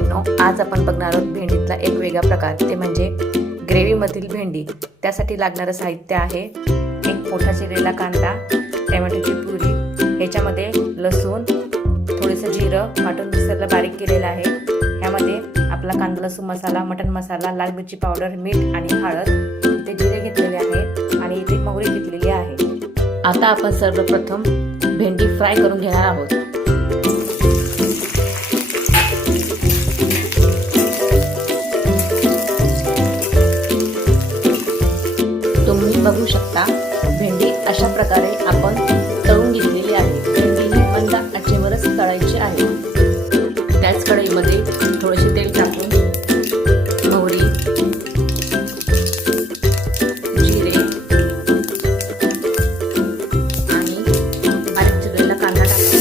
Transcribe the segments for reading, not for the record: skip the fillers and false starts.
मैत्रिणींनो, आज आपण बघणार आहोत भेंडीतला एक वेगळा प्रकार, ते म्हणजे ग्रेव्हीमधील भेंडी। त्यासाठी लागणारं साहित्य आहे एक मोठा चिरलेला कांदा, टोमॅटोची प्युरी, ह्याच्यामध्ये लसूण, थोडंसं जिरं वाटून मिक्सरला बारीक केलेलं आहे। ह्यामध्ये आपला कांदा लसूण मसाला, मटन मसाला, लाल मिरची पावडर, मीठ आणि हळद, इथे जिरे घेतलेले आहे आणि इथे मोहरी घेतलेली आहे। आता आपण सर्वप्रथम भेंडी फ्राय करून घेणार आहोत। तुम्ही बघू शकता भेंडी अशा प्रकारे आपण तळून घेतलेली आहे। भेंडी ही मंद आचेवरच तळायची आहे। त्याच कढईमध्ये थोडेसे तेल टाकून मोहरी, जिरे आणि बारीक चिरलेला कांदा टाकायचा।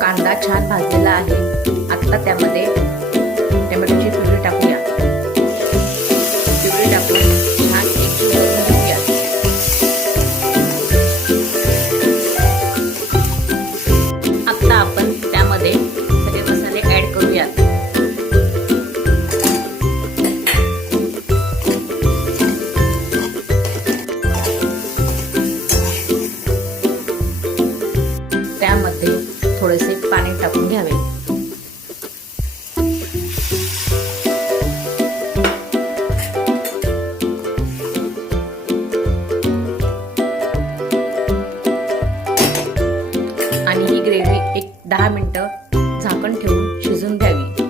कांदा छान भाजलेला आहे। आता त्यामध्ये टोमॅटोची प्युरी टाकूया। प्युरी टाकून छान एकजीव करून घेऊया। आता आपण त्यामध्ये सगळे मसाले ऍड करूयात। त्यामध्ये थोडेसे पाणी टाकून घ्यावे। आणि ही ग्रेव्ही एक 10 मिनिटं झाकण ठेवून शिजून द्यावी।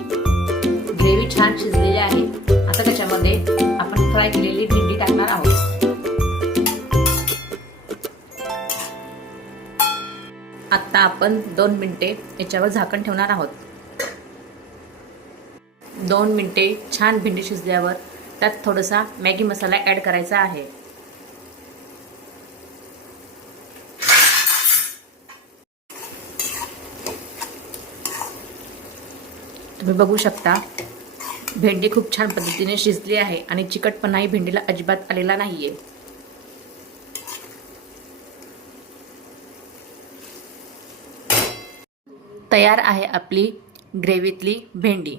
ग्रेव्ही छान शिजलेली आहे। आता त्याच्यामध्ये आपण फ्राय केलेली भेंडी टाकणार आहोत। आता आपण 2 मिनिटे याच्यावर झाकण ठेवणार आहोत। 2 मिनिटे छान भेंडी शिजल्यावर त्यात थोडासा मॅगी मसाला ऍड करायचा आहे। तुम्ही बघू शकता भेंडी खूप छान पद्धतीने शिजली आहे आणि चिकटपणाही भेंडीला अजिबात आलेला नाहीये। तयार आहे आपली ग्रेव्हीतली भेंडी।